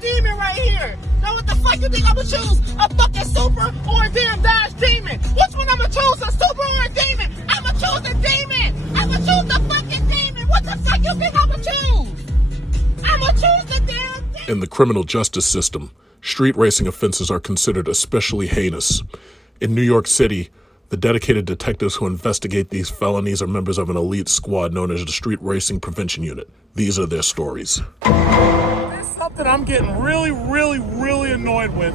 Demon right here. Now what the fuck you think I'ma choose? A fucking Supra or a damn Dodge Demon? Which one I'ma choose? A Supra or a Demon? I'ma choose the Demon. I'ma choose the fucking Demon. What the fuck you think I'ma choose? I'ma choose the damn Demon. In the criminal justice system, street racing offenses are considered especially heinous. In New York City, the dedicated detectives who investigate these felonies are members of an elite squad known as the Street Racing Prevention Unit. These are their stories. There's something I'm getting really annoyed with.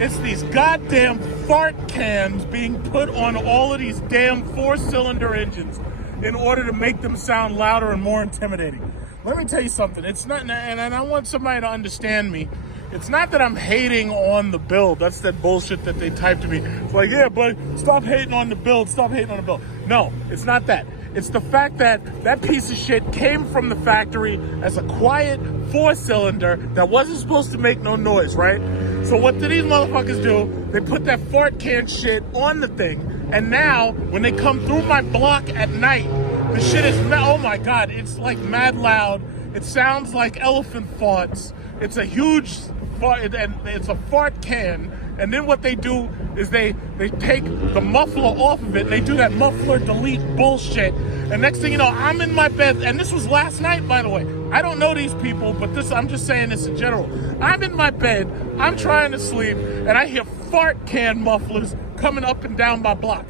It's these goddamn fart cans being put on all of these damn four-cylinder engines in order to make them sound louder and more intimidating. Let me tell you something. It's not, and I want somebody to understand me. It's not that I'm hating on the build. That's that bullshit that they type to me. It's like, yeah, but stop hating on the build. Stop hating on the build. No, it's not that. It's the fact that that piece of shit came from the factory as a quiet four-cylinder that wasn't supposed to make no noise, right? So what did these motherfuckers do? They put that fart can shit on the thing, and now when they come through my block at night, the shit is, oh my God, it's like mad loud. It sounds like elephant farts. It's a huge fart, and it's a fart can. And then what they do is they take the muffler off of it, and they do that muffler delete bullshit. And next thing you know, I'm in my bed, and this was last night, by the way. I don't know these people, but I'm just saying this in general. I'm in my bed, I'm trying to sleep, and I hear fart can mufflers coming up and down my block.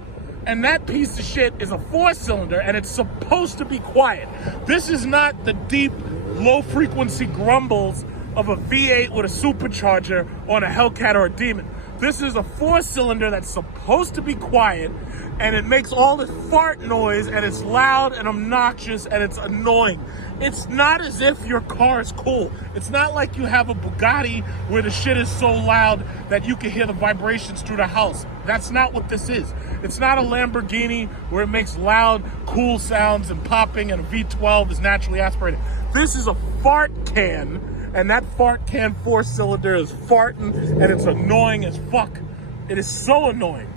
And that piece of shit is a four-cylinder, and it's supposed to be quiet. This is not the deep, low-frequency grumbles of a V8 with a supercharger on a Hellcat or a Demon. This is a four-cylinder that's supposed to be quiet, and it makes all this fart noise, and it's loud and obnoxious, and it's annoying. It's not as if your car is cool. It's not like you have a Bugatti where the shit is so loud that you can hear the vibrations through the house. That's not what this is. It's not a Lamborghini where it makes loud, cool sounds and popping, and a V12 is naturally aspirated. This is a fart can, and that fart can four-cylinder is farting, and it's annoying as fuck. It is so annoying.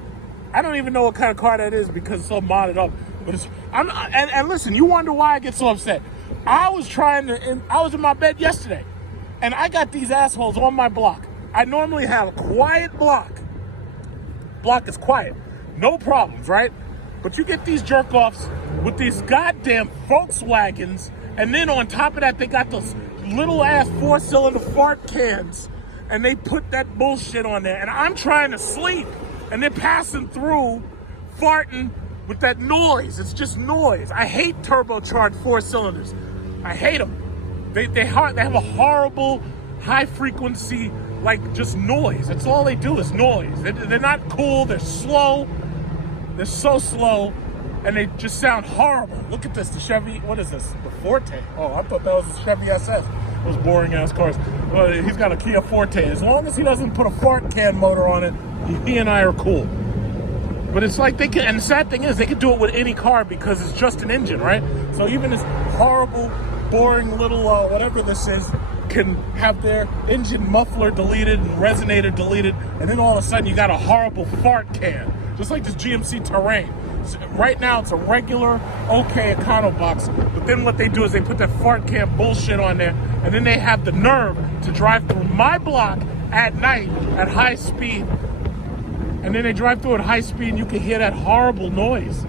I don't even know what kind of car that is because it's so modded up. But and listen, you wonder why I get so upset. I was in my bed yesterday, and I got these assholes on my block. I normally have a quiet block. Block is quiet, no problems, right? But you get these jerk-offs with these goddamn Volkswagens, and then on top of that, they got those little ass four-cylinder fart cans, and they put that bullshit on there, and I'm trying to sleep, and they're passing through, farting with that noise. It's just noise. I hate turbocharged four cylinders. I hate them. They have a horrible high frequency, like just noise. That's all they do is noise. They're not cool. They're slow. They're so slow, and they just sound horrible. Look at this, the Chevy, what is this? The Forte. Oh, I thought that was a Chevy SF. Those boring ass cars. Well, he's got a Kia Forte. As long as he doesn't put a fart can motor on it, he and I are cool. But it's like they can, and the sad thing is they can do it with any car because it's just an engine, right? So even this horrible, boring little, whatever this is, can have their engine muffler deleted and resonator deleted, and then all of a sudden you got a horrible fart can. Just like this GMC Terrain. So right now it's a regular, okay Econobox, but then what they do is they put that fart can bullshit on there, and then they have the nerve to drive through my block at night at high speed. And then they drive through at high speed, and you can hear that horrible noise.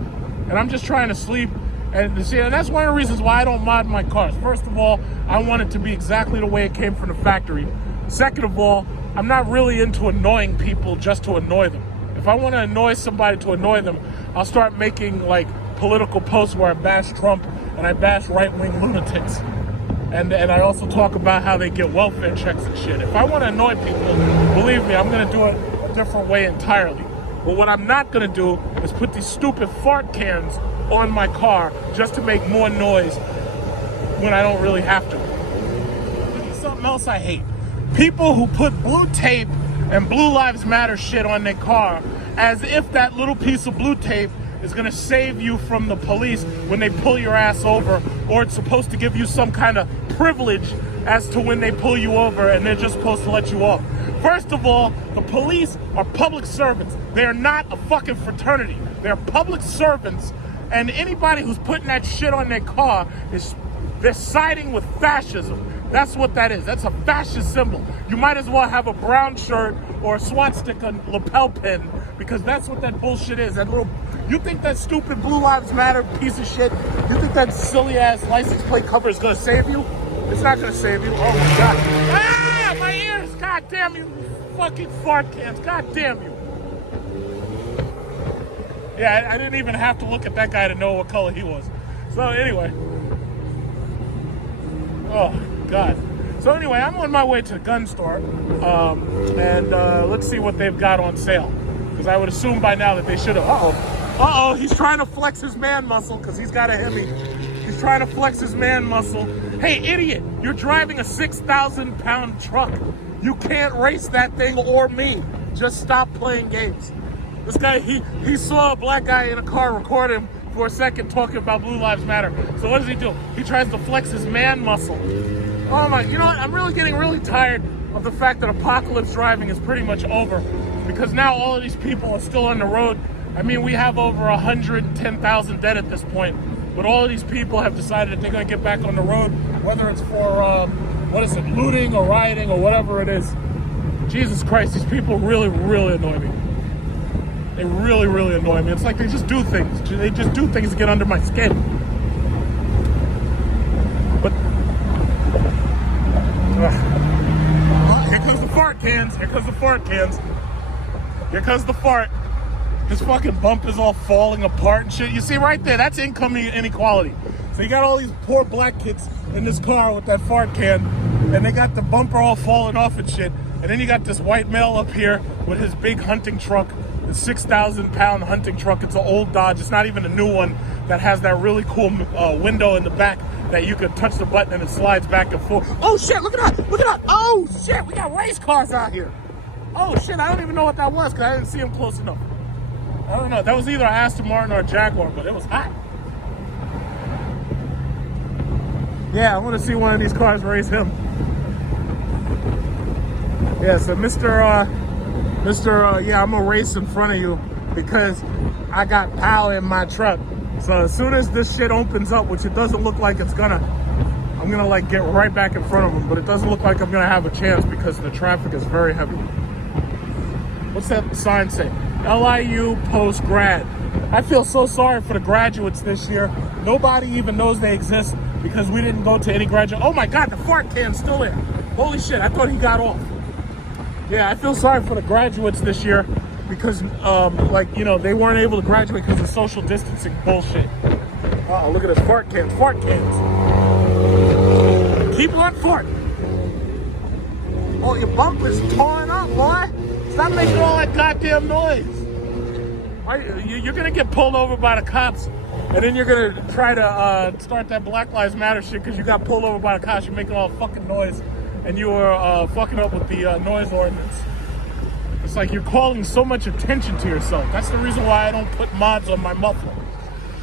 And I'm just trying to sleep. And that's one of the reasons why I don't mod my cars. First of all, I want it to be exactly the way it came from the factory. Second of all, I'm not really into annoying people just to annoy them. If I want to annoy somebody to annoy them, I'll start making like political posts where I bash Trump and I bash right-wing lunatics. And I also talk about how they get welfare checks and shit. If I want to annoy people, believe me, I'm going to do it a different way entirely. But what I'm not going to do is put these stupid fart cans on my car just to make more noise when I don't really have to. This is something else I hate. People who put blue tape and Blue Lives Matter shit on their car as if that little piece of blue tape is going to save you from the police when they pull your ass over, or it's supposed to give you some kind of privilege as to when they pull you over and they're just supposed to let you off. First of all, the police are public servants. They're not a fucking fraternity. They're public servants, and anybody who's putting that shit on their car they're siding with fascism. That's what that is. That's a fascist symbol. You might as well have a brown shirt or a swastika lapel pin, because that's what that bullshit is. That little, you think that stupid Blue Lives Matter piece of shit, you think that silly ass license plate cover is gonna save you? It's not gonna save you. Oh my God. Ah, my ears, God damn you, fucking fart cans, God damn you. Yeah, I didn't even have to look at that guy to know what color he was. So anyway. Oh, God. So anyway, I'm on my way to the gun store, and let's see what they've got on sale. Because I would assume by now that they should have. Uh-oh, he's trying to flex his man muscle because he's got a Hemi. He's trying to flex his man muscle. Hey, idiot, you're driving a 6,000-pound truck. You can't race that thing or me. Just stop playing games. This guy, he saw a black guy in a car record him for a second talking about Blue Lives Matter. So what does he do? He tries to flex his man muscle. Oh my, you know what? I'm really getting really tired of the fact that apocalypse driving is pretty much over, because now all of these people are still on the road. I mean, we have over 110,000 dead at this point, but all of these people have decided that they're going to get back on the road, whether it's for, looting or rioting or whatever it is. Jesus Christ, these people really, really annoy me. They really, really annoy me. It's like they just do things. They just do things to get under my skin. But here comes the fart cans. Here comes the fart cans. Here comes the fart. His fucking bump is all falling apart and shit. You see right there, that's income inequality. So you got all these poor black kids in this car with that fart can, and they got the bumper all falling off and shit. And then you got this white male up here with his big hunting truck, the 6,000-pound hunting truck. It's an old Dodge. It's not even a new one that has that really cool window in the back that you can touch the button and it slides back and forth. Oh shit, look at that, look at that. Oh shit, we got race cars out here. Oh shit, I don't even know what that was because I didn't see him close enough. I don't know, that was either an Aston Martin or a Jaguar, but it was hot. Yeah, I want to see one of these cars race him. Yeah, so yeah, I'm gonna race in front of you because I got power in my truck. So as soon as this shit opens up, which it doesn't look like it's gonna, I'm gonna like get right back in front of them, but it doesn't look like I'm gonna have a chance because the traffic is very heavy. What's that sign say? LIU post-grad. I feel so sorry for the graduates this year. Nobody even knows they exist because we didn't go to any graduate. Oh my God, the fart can's still there. Holy shit, I thought he got off. Yeah, I feel sorry for the graduates this year because, they weren't able to graduate because of social distancing bullshit. Oh, look at this, fart cans, fart cans. Keep on farting. Oh, your bumper's torn up, boy. Stop making all that goddamn noise. You're gonna get pulled over by the cops, and then you're gonna try to start that Black Lives Matter shit because you got pulled over by the cops. You're making all fucking noise, and you are fucking up with the noise ordinance. It's like you're calling so much attention to yourself. That's the reason why I don't put mods on my muffler.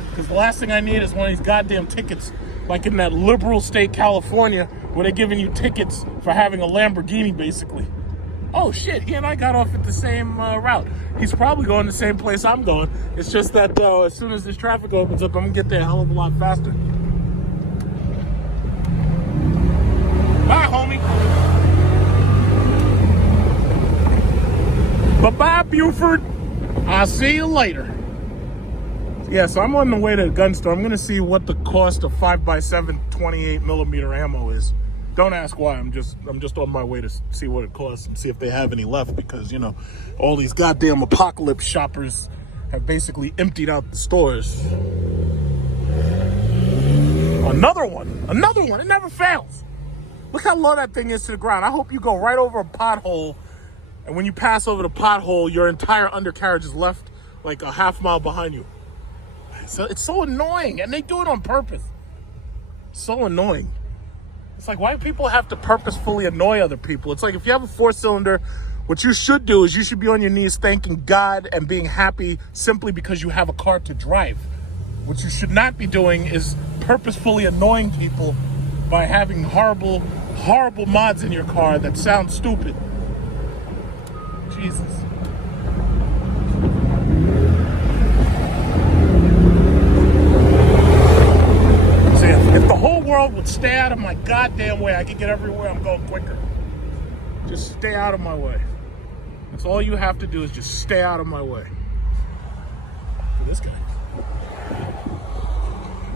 Because the last thing I need is one of these goddamn tickets, like in that liberal state, California, where they're giving you tickets for having a Lamborghini, basically. Oh shit, he and I got off at the same route. He's probably going the same place I'm going. It's just that as soon as this traffic opens up, I'm gonna get there a hell of a lot faster. Bye, homie. Bye-bye, Buford. I'll see you later. Yeah, so I'm on the way to the gun store. I'm gonna see what the cost of 5x7 28mm ammo is. Don't ask why. I'm just on my way to see what it costs and see if they have any left because, all these goddamn apocalypse shoppers have basically emptied out the stores. Another one. It never fails. Look how low that thing is to the ground. I hope you go right over a pothole, and when you pass over the pothole, your entire undercarriage is left like a half mile behind you. So it's so annoying, and they do it on purpose. So annoying. It's like, why do people have to purposefully annoy other people? It's like if you have a 4-cylinder, what you should do is you should be on your knees thanking God and being happy simply because you have a car to drive. What you should not be doing is purposefully annoying people by having horrible, horrible mods in your car that sound stupid. Jesus. See, if the whole world would but stay out of my goddamn way. I can get everywhere I'm going quicker. Just stay out of my way. That's all you have to do is just stay out of my way. Look at this guy.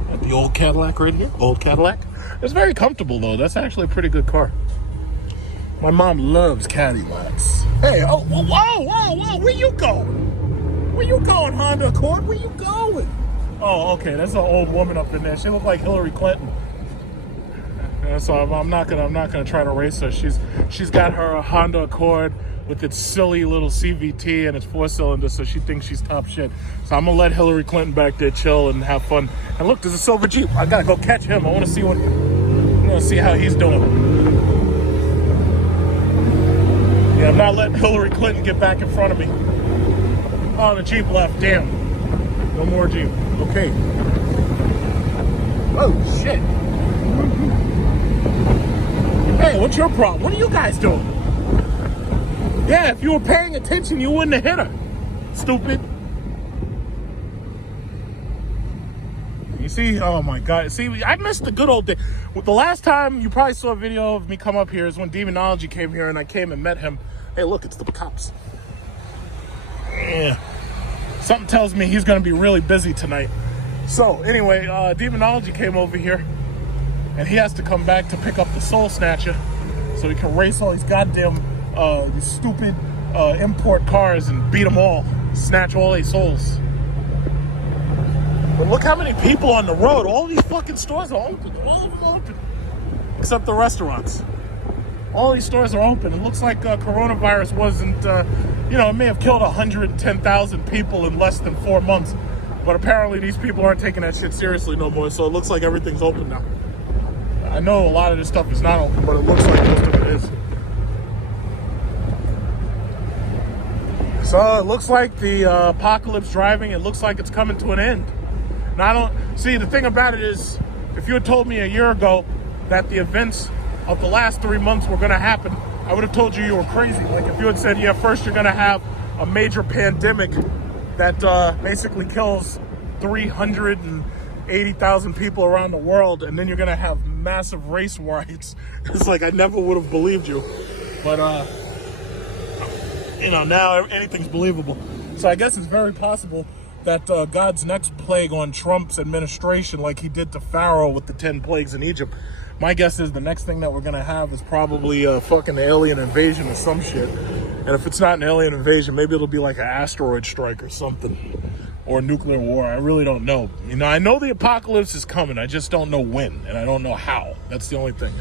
At the old Cadillac right here. Old Cadillac. It's very comfortable though. That's actually a pretty good car. My mom loves Cadillacs. Hey, oh, whoa, where you going? Where you going, Honda Accord? Where you going? Oh, okay, that's an old woman up in there. She looked like Hillary Clinton. So I'm not gonna try to race her. She's got her Honda Accord with its silly little CVT and its 4-cylinder, so she thinks she's top shit. So I'm gonna let Hillary Clinton back there chill and have fun. And look, there's a silver Jeep. I gotta go catch him. I want to see how he's doing. Yeah, I'm not letting Hillary Clinton get back in front of me. Oh, the Jeep left. Damn. No more Jeep. Okay. Oh shit. Hey, what's your problem? What are you guys doing? Yeah, if you were paying attention, you wouldn't have hit her. Stupid. You see? Oh my God. See, I missed the good old day. The last time you probably saw a video of me come up here is when Demonology came here and I came and met him. Hey, look, it's the cops. Yeah. Something tells me he's going to be really busy tonight. So, anyway, Demonology came over here and he has to come back to pick up the Soul Snatcher so he can race all these goddamn these stupid import cars and beat them all, snatch all their souls. But look how many people on the road. All these fucking stores are open. All of them are open. Except the restaurants. All these stores are open. It looks like coronavirus wasn't, it may have killed 110,000 people in less than 4 months. But apparently these people aren't taking that shit seriously no more. So it looks like everything's open now. I know a lot of this stuff is not open, but it looks like most of it is. So it looks like the apocalypse driving, it looks like it's coming to an end. Now, the thing about it is, if you had told me a year ago that the events of the last 3 months were going to happen, I would have told you were crazy. Like if you had said, yeah, first you're going to have a major pandemic that basically kills 380,000 people around the world, and then you're going to have massive race riots. It's like I never would have believed you. But, now anything's believable. So I guess it's very possible that God's next plague on Trump's administration, like he did to Pharaoh with the 10 plagues in Egypt, my guess is the next thing that we're going to have is probably a fucking alien invasion or some shit. And if it's not an alien invasion, maybe it'll be like an asteroid strike or something. Or nuclear war. I really don't know. I know the apocalypse is coming. I just don't know when. And I don't know how. That's the only thing,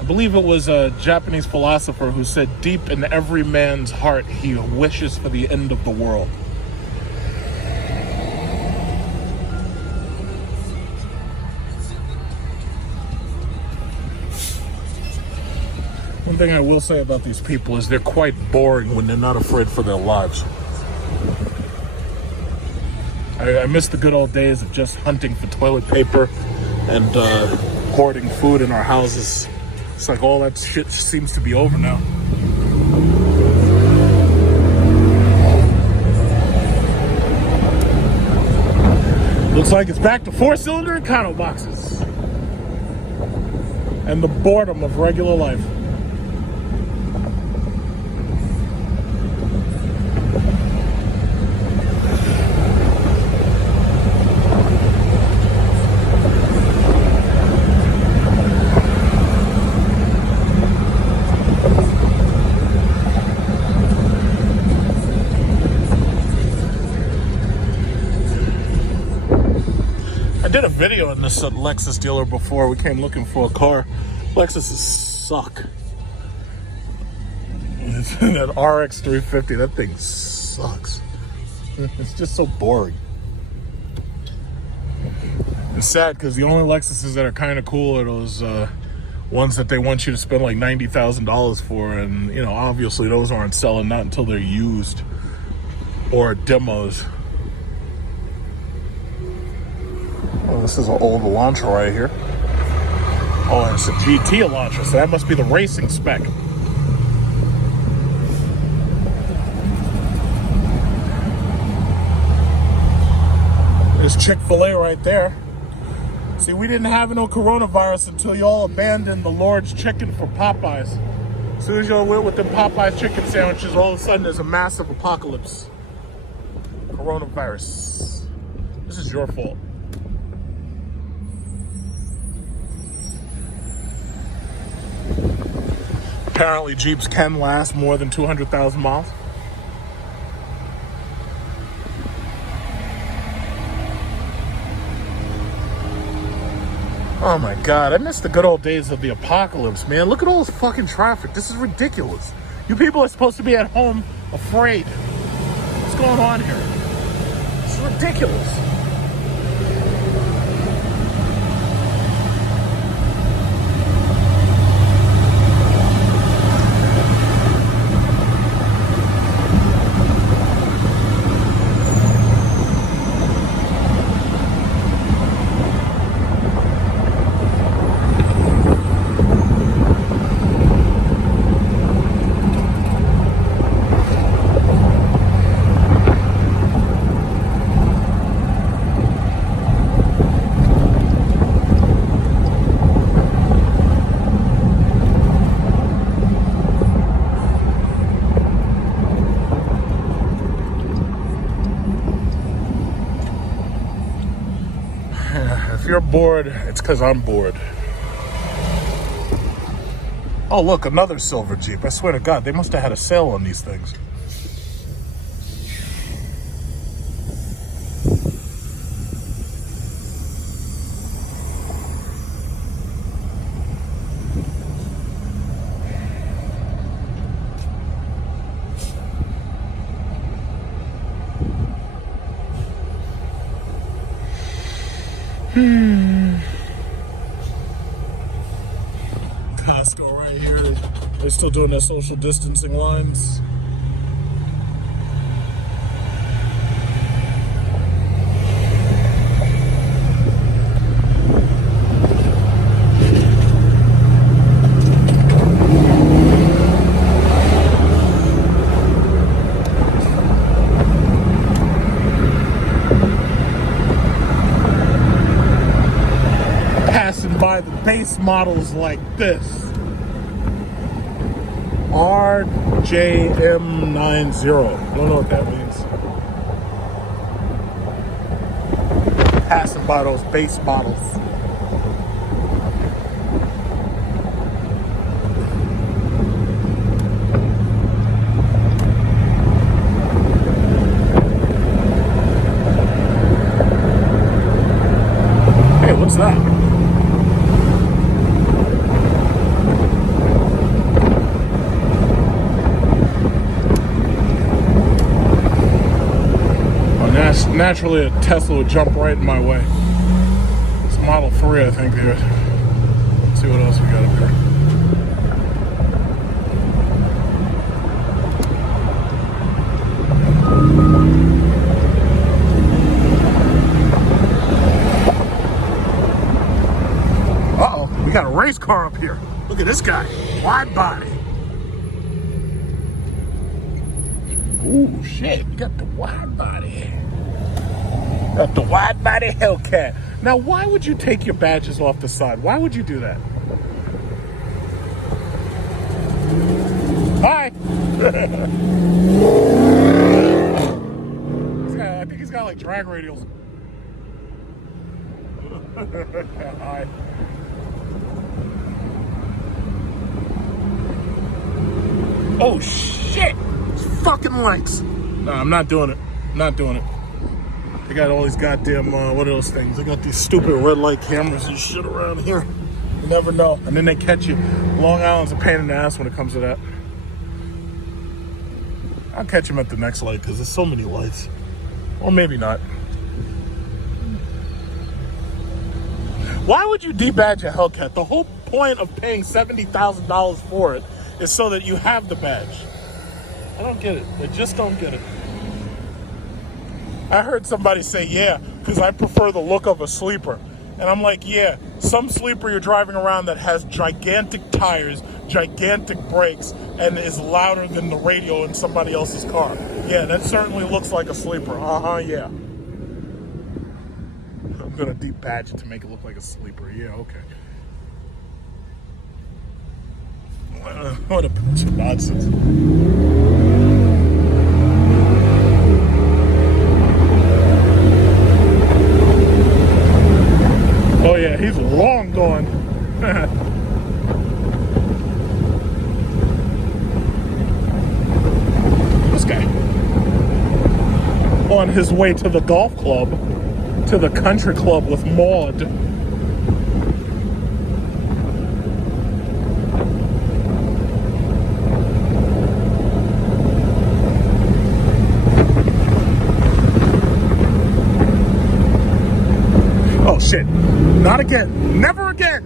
I believe it was a Japanese philosopher who said, deep in every man's heart, he wishes for the end of the world. One thing I will say about these people is they're quite boring when they're not afraid for their lives. I miss the good old days of just hunting for toilet paper and hoarding food in our houses. It's like all that shit seems to be over now. Looks like it's back to 4-cylinder and Econo boxes. And the boredom of regular life. I did a video in this Lexus dealer before. We came looking for a car. Lexuses suck. That RX 350, that thing sucks. It's just so boring. It's sad because the only Lexuses that are kind of cool are those ones that they want you to spend like $90,000 for, and obviously those aren't selling, not until they're used or demos. Oh, this is an old Elantra right here. Oh, it's a GT Elantra, so that must be the racing spec. There's Chick-fil-A right there. See, we didn't have no coronavirus until y'all abandoned the Lord's Chicken for Popeyes. As soon as y'all went with the Popeyes chicken sandwiches, all of a sudden there's a massive apocalypse. Coronavirus. This is your fault. Apparently Jeeps can last more than 200,000 miles. Oh my God, I miss the good old days of the apocalypse, man. Look at all this fucking traffic. This is ridiculous. You people are supposed to be at home afraid. What's going on here? It's ridiculous. If you're bored, it's because I'm bored. Oh, look, another silver Jeep. I swear to God, they must have had a sale on these things. Costco right here. They're still doing their social distancing lines. Passing by the base models like this. RJM90. Don't know what that means. Passing by those base models. Hey, what's that? Naturally, a Tesla would jump right in my way. It's Model 3, I think, here. Let's see what else we got up here. Uh-oh, we got a race car up here. Look at this guy, wide body. Ooh, shit, we got the wide body. Got the wide body Hellcat. Now, why would you take your badges off the side? Why would you do that? Hi. I think he's got like drag radials. Hi. Oh shit! Fucking lights. No, I'm not doing it. I'm not doing it. They got all these goddamn, what are those things? They got these stupid red light cameras and shit around here. You never know. And then they catch you. Long Island's a pain in the ass when it comes to that. I'll catch him at the next light because there's so many lights. Or maybe not. Why would you debadge a Hellcat? The whole point of paying $70,000 for it is so that you have the badge. I don't get it. I just don't get it. I heard somebody say, yeah, because I prefer the look of a sleeper. And I'm like, yeah, some sleeper you're driving around that has gigantic tires, gigantic brakes, and is louder than the radio in somebody else's car. Yeah, that certainly looks like a sleeper. Yeah. gonna debadge it to make it look like a sleeper. Yeah, okay. What a bunch of nonsense. Oh yeah, he's long gone. This guy. On his way to the golf club, to the country club with Maud. Oh shit. Not again. Never again.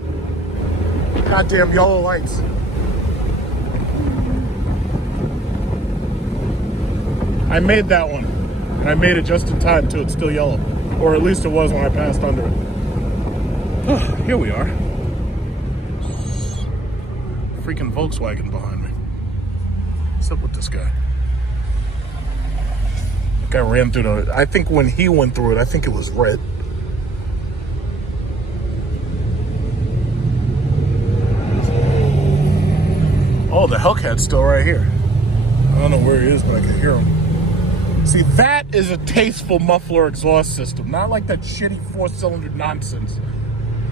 Goddamn yellow lights. I made that one. And I made it just in time too. It's still yellow. Or at least it was when I passed under it. Oh, here we are. Freaking Volkswagen behind me. What's up with this guy? That guy ran through the... I think when he went through it, I think it was red. Oh, the Hellcat's still right here. I don't know where he is, but I can hear him. See, that is a tasteful muffler exhaust system, not like that shitty 4-cylinder nonsense.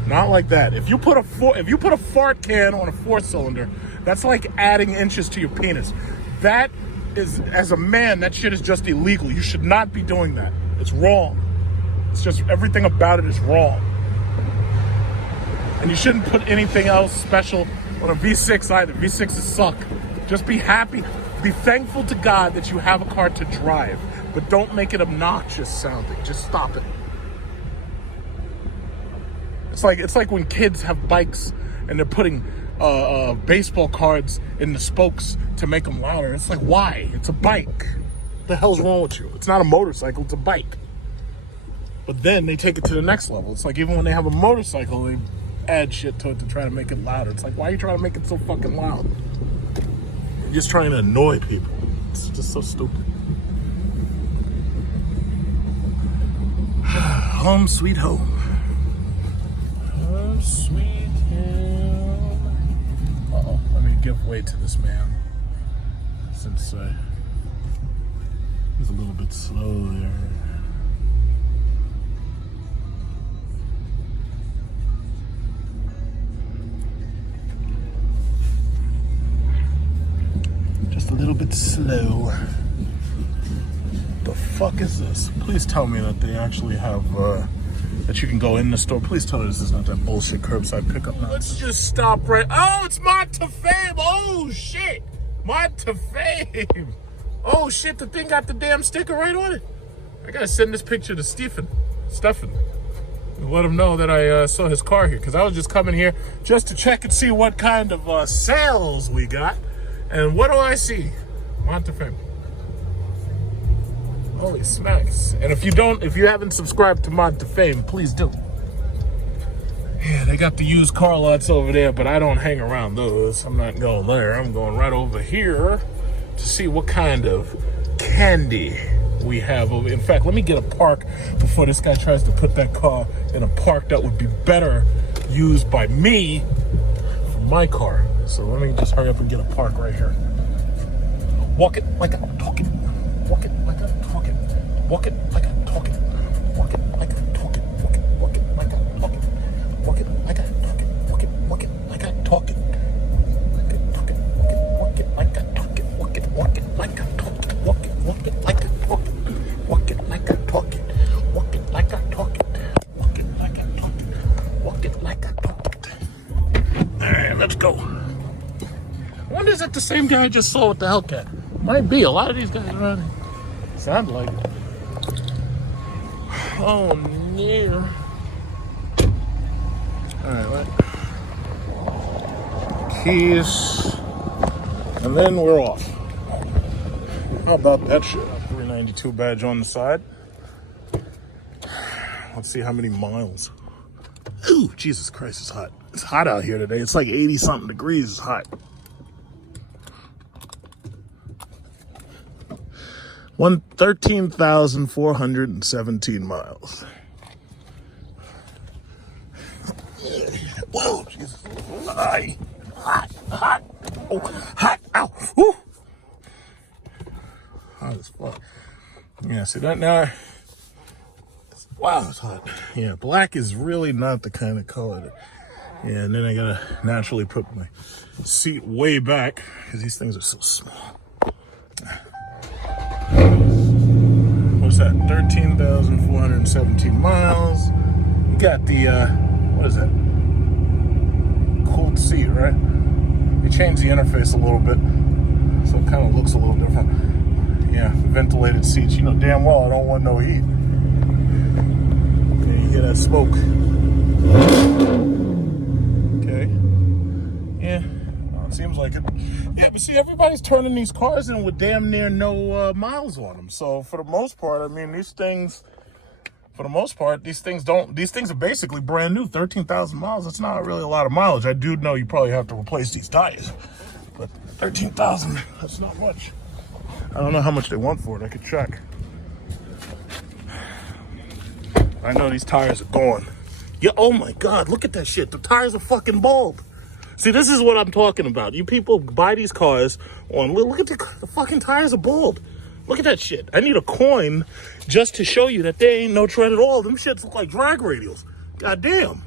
Not like that. If you put a fart can on a 4-cylinder, that's like adding inches to your penis. That is, as a man, that shit is just illegal. You should not be doing that. It's wrong. It's just everything about it is wrong. And you shouldn't put anything else special on a V6 either. V6s suck. Just be happy. Be thankful to God that you have a car to drive, but don't make it obnoxious sounding. Just stop it. It's like when kids have bikes and they're putting baseball cards in the spokes to make them louder. It's like, why? It's a bike. What the hell's wrong with you? It's not a motorcycle, it's a bike. But then they take it to the next level. It's like even when they have a motorcycle, they add shit to it to try to make it louder. It's like, why are you trying to make it so fucking loud? You're just trying to annoy people. It's just so stupid. Home sweet home. Home sweet home. Uh-oh, let me give way to this man. Since he's a little bit slow there. Just a little bit slow. The fuck is this? Please tell me that they actually have that you can go in the store. Please tell me this is not that bullshit curbside pickup. Let's just stop right. Oh, it's Mod to Fame. Oh shit, Mod to Fame. Oh shit, the thing got the damn sticker right on it. I gotta send this picture to Stephen. And let him know that I saw his car here, because I was just coming here just to check and see what kind of sales we got. And what do I see? Mod to Fame. Holy smacks. And if you haven't subscribed to Mod to Fame, please do. Yeah, they got the used car lots over there, but I don't hang around those. I'm not going there. I'm going right over here to see what kind of candy we have over. In fact, let me get a park before this guy tries to put that car in a park that would be better used by me for my car. So let me just hurry up and get a park right here. Walk it like I'm talking. Walk it like I'm talking. Walk it like I'm talking. Walk it like I'm talking. Walk it like I'm talking. Walk it like I'm talking. Walk it like I'm talking. Walk it like I'm talking. Walk it like I'm talking. Walk it like I'm talking. Walk it like I'm talking. Walk it like I'm talking. Walk it like I'm talking. Walk it like I'm talking. All right, let's go. I wonder, is that the same guy I just saw with the Hellcat? Might be. A lot of these guys around here sound like it. Oh, near. Alright, keys. And then we're off. How about that shit? 392 badge on the side. Let's see how many miles. Ooh, Jesus Christ, it's hot. It's hot out here today. It's like 80-something degrees. It's hot. 13,417 miles. Whoa, Jesus. Ay. Hot, hot. Oh, hot. Ow. Woo. Hot as fuck. Yeah, see that now? Wow, it's hot. Yeah, black is really not the kind of color that... Yeah, and then I gotta naturally put my seat way back because these things are so small. What's that? 13,417 miles. You got the, what is that? Cooled seat, right? They changed the interface a little bit, so it kind of looks a little different. Yeah, ventilated seats. You know damn well I don't want no heat. Yeah, you hear that smoke. Okay. Yeah, well, it seems like it. Yeah, but see, everybody's turning these cars in with damn near no miles on them. So for the most part, I mean, these things, for the most part, these things are basically brand new. 13,000 miles, that's not really a lot of mileage. I do know you probably have to replace these tires, but 13,000, that's not much. I don't know how much they want for it. I could check. I know these tires are gone. Yeah, oh my God, look at that shit. The tires are fucking bald. See, this is what I'm talking about. You people buy these cars on, look at the fucking tires are bald. Look at that shit. I need a coin just to show you that there ain't no tread at all. Them shits look like drag radials. God damn.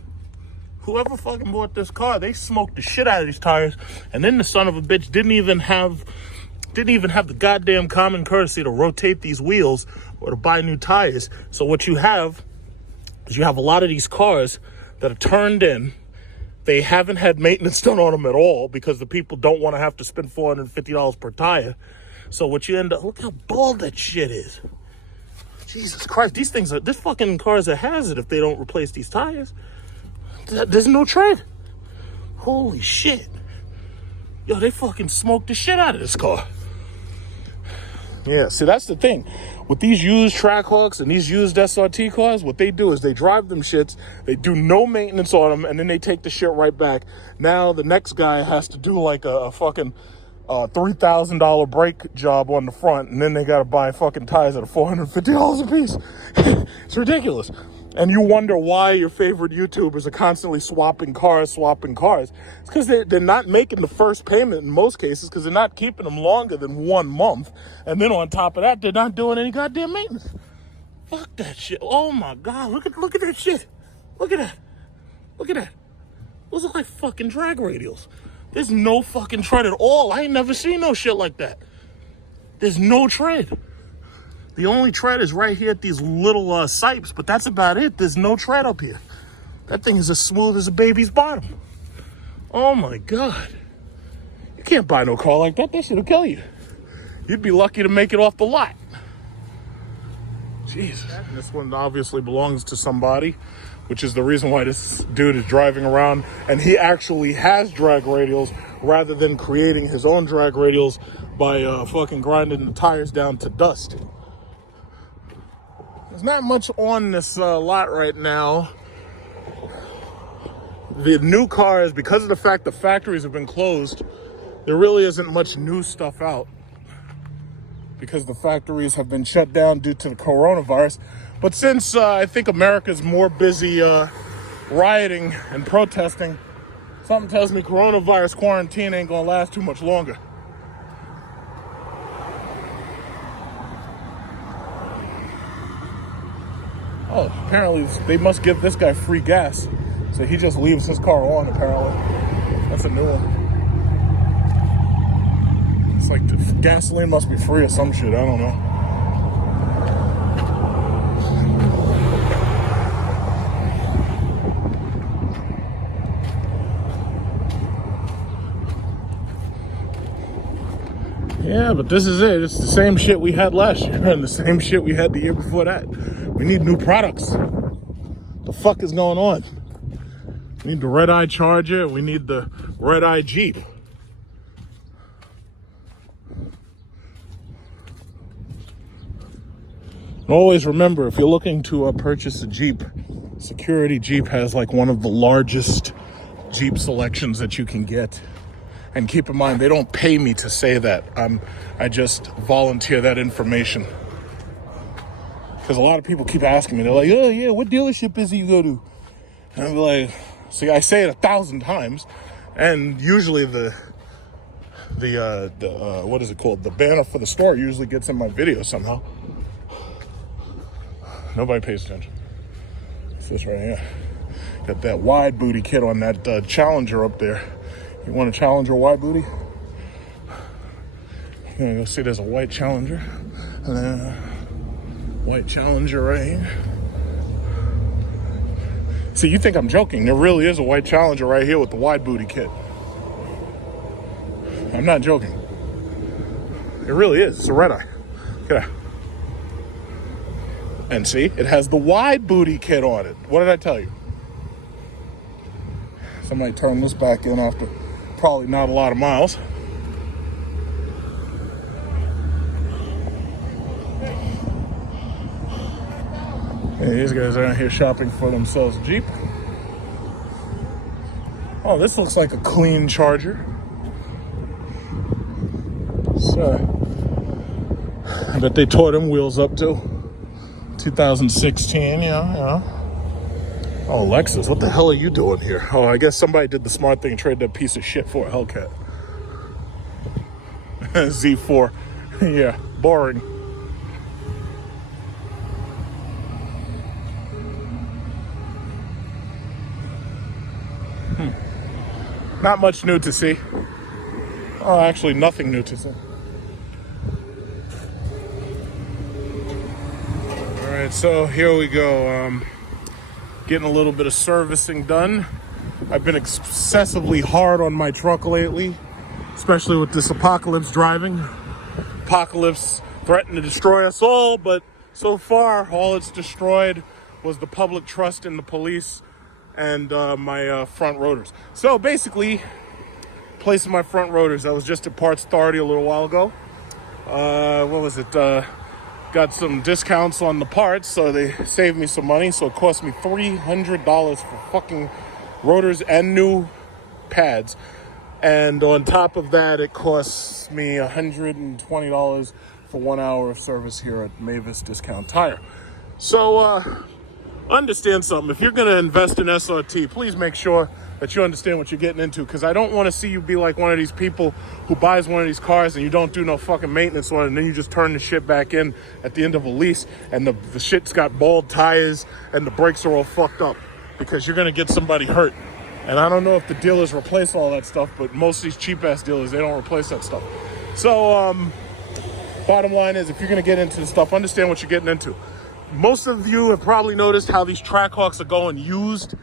Whoever fucking bought this car, they smoked the shit out of these tires. And then the son of a bitch didn't even have the goddamn common courtesy to rotate these wheels or to buy new tires. So what you have is you have a lot of these cars that are turned in. They haven't had maintenance done on them at all because the people don't want to have to spend $450 per tire. So what you end up, look how bald that shit is. Jesus Christ, this fucking car is a hazard if they don't replace these tires. There's no tread. Holy shit. Yo, they fucking smoked the shit out of this car. Yeah, see, that's the thing. With these used Trackhawks and these used SRT cars, what they do is they drive them shits, they do no maintenance on them, and then they take the shit right back. Now the next guy has to do like a fucking $3,000 brake job on the front, and then they gotta buy fucking tires that are $450 a piece. It's ridiculous. And you wonder why your favorite YouTubers are constantly swapping cars. It's because they're not making the first payment in most cases because they're not keeping them longer than 1 month. And then on top of that, they're not doing any goddamn maintenance. Fuck that shit. Oh my God, look at that shit. Look at that. Look at that. Those look like fucking drag radials. There's no fucking tread at all. I ain't never seen no shit like that. There's no tread. The only tread is right here at these little sipes, but that's about it. There's no tread up here. That thing is as smooth as a baby's bottom. Oh my God. You can't buy no car like that. That shit'll kill you. You'd be lucky to make it off the lot. Jesus. And this one obviously belongs to somebody, which is the reason why this dude is driving around, and he actually has drag radials rather than creating his own drag radials by fucking grinding the tires down to dust. There's not much on this lot right now. The new cars, because of the fact the factories have been closed, there really isn't much new stuff out because the factories have been shut down due to the coronavirus. But since I think America's more busy rioting and protesting, something tells me coronavirus quarantine ain't gonna last too much longer. Oh, apparently they must give this guy free gas. So he just leaves his car on, apparently. That's a new one. It's like the gasoline must be free or some shit, I don't know. Yeah, but this is it. It's the same shit we had last year and the same shit we had the year before that. We need new products. The fuck is going on? We need the red-eye Charger. We need the red-eye Jeep. And always remember, if you're looking to purchase a Jeep, Security Jeep has like one of the largest Jeep selections that you can get. And keep in mind, they don't pay me to say that. I just volunteer that information. Because a lot of people keep asking me, they're like, oh yeah, what dealership is it you go to? And I'm like, See, I say it 1,000 times, and usually the what is it called? The banner for the store usually gets in my video somehow. Nobody pays attention. It's this right here. Got that wide booty kit on that Challenger up there. You want a Challenger wide booty? You're gonna go see there's a white Challenger, and then a white Challenger right here. See, you think I'm joking. There really is a white Challenger right here with the wide booty kit. I'm not joking. It really is. It's a red eye. Okay. And see, it has the wide booty kit on it. What did I tell you? Somebody turn this back in after probably not a lot of miles. Hey, these guys are out here shopping for themselves a Jeep. Oh, this looks like a clean Charger. So, I bet they tore them wheels up too. 2016, yeah. Oh, Lexus, what the hell are you doing here? Oh, I guess somebody did the smart thing and traded that piece of shit for a Hellcat. Z4. Yeah, boring. Not much new to see. Oh, actually, nothing new to see. All right, so here we go. Getting a little bit of servicing done. I've been excessively hard on my truck lately, especially with this apocalypse driving. Apocalypse threatened to destroy us all, but so far, all it's destroyed was the public trust in the police and my front rotors. So basically, placing my front rotors. I was just at Parts Authority a little while ago. What was it? Got some discounts on the parts, so they saved me some money. So it cost me $300 for fucking rotors and new pads. And on top of that, it costs me $120 for 1 hour of service here at Mavis Discount Tire. So, understand something. If you're going to invest in SRT, please make sure that you understand what you're getting into, because I don't want to see you be like one of these people who buys one of these cars and you don't do no fucking maintenance on it, and then you just turn the shit back in at the end of a lease and the shit's got bald tires and the brakes are all fucked up, because you're going to get somebody hurt. And I don't know if the dealers replace all that stuff, but most of these cheap-ass dealers, they don't replace that stuff. So, bottom line is, if you're going to get into this stuff, understand what you're getting into. Most of you have probably noticed how these Trackhawks are going used.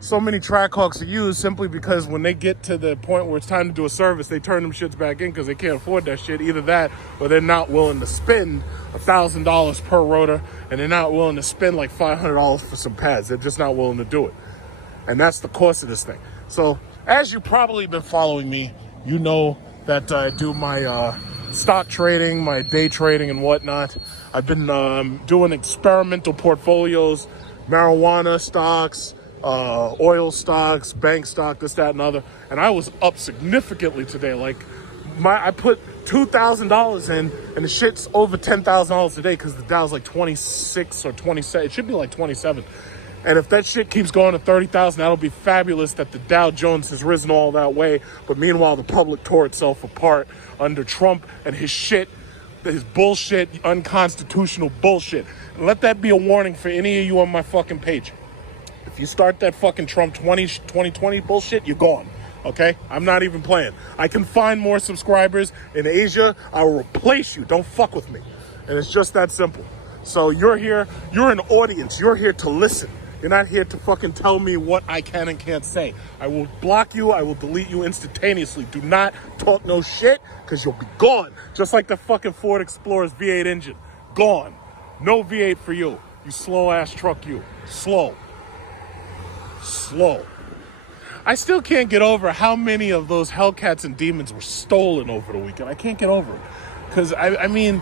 So many Trackhawks are used simply because when they get to the point where it's time to do a service, they turn them shits back in because they can't afford that shit. Either that, or they're not willing to spend $1,000 per rotor, and they're not willing to spend like $500 for some pads. They're just not willing to do it. And that's the cost of this thing. So, as you've probably been following me, you know that I do my stock trading, my day trading and whatnot. I've been doing experimental portfolios, marijuana stocks, oil stocks, bank stock, this, that, and other. And I was up significantly today. Like, I put $2,000 in, and the shit's over $10,000 today because the Dow's like 26 or 27. It should be like 27. And if that shit keeps going to 30,000, that'll be fabulous that the Dow Jones has risen all that way. But meanwhile, the public tore itself apart under Trump and his shit, his bullshit, unconstitutional bullshit. And let that be a warning for any of you on my fucking page. If you start that fucking Trump 2020 bullshit, you're gone. Okay? I'm not even playing. I can find more subscribers in Asia. I will replace you. Don't fuck with me. And it's just that simple. So you're here. You're an audience. You're here to listen. You're not here to fucking tell me what I can and can't say. I will block you. I will delete you instantaneously. Do not talk no shit, because you'll be gone. Just like the fucking Ford Explorer's V8 engine. Gone. No V8 for you. You slow-ass truck, you. Slow. I still can't get over how many of those Hellcats and Demons were stolen over the weekend. I can't get over it. Because, I mean,